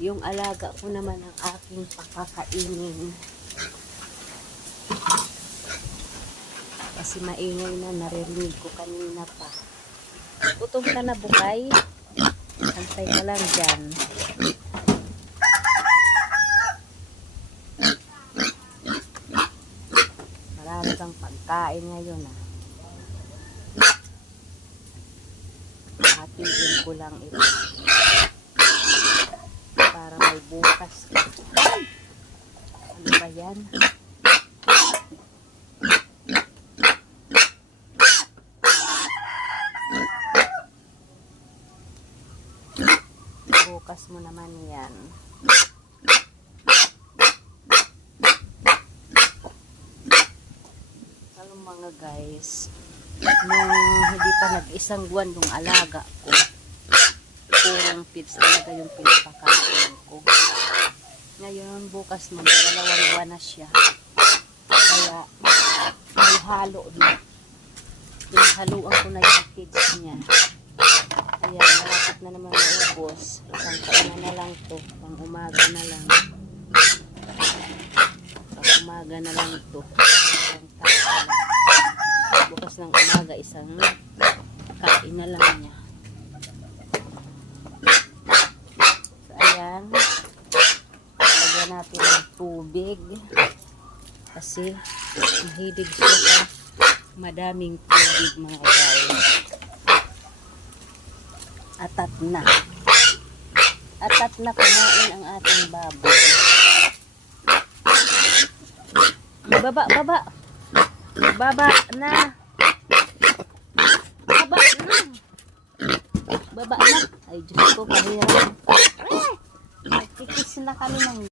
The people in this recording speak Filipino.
Yung alaga ko naman ang aking pakakainin. Kasi maingay na, naririnig ko kanina pa. Gutom ka na, Bukay? Antay ka lang dyan. Marami kang pagkain ngayon, ah. Hatiin ko lang ito. Para may bukas. Ano ba yan? Bukas mo naman yan. Alam mga guys, nung hindi pa nag-isang buwan yung alaga ko, purong feeds talaga yung pinapakain ko. Ngayon, bukas mag-2 buwan na siya. Kaya, may halo na. Pinahaluan ko na yung feeds niya. Ayan, malapit na naman maubos. Isang kaina na lang to. Pang umaga na lang. Pang umaga na lang to. Bukas ng umaga, isang kain na lang niya. So, ayan. Lagyan natin ng tubig. Kasi, mahilig siya sa madaming tubig, mga guys. Atat na. Atat na kumain ang ating baboy. Baba, baba. Baba na. Baba na. Baba na. Ay, Diyos ko, kahirap. Nagkikis na kami ng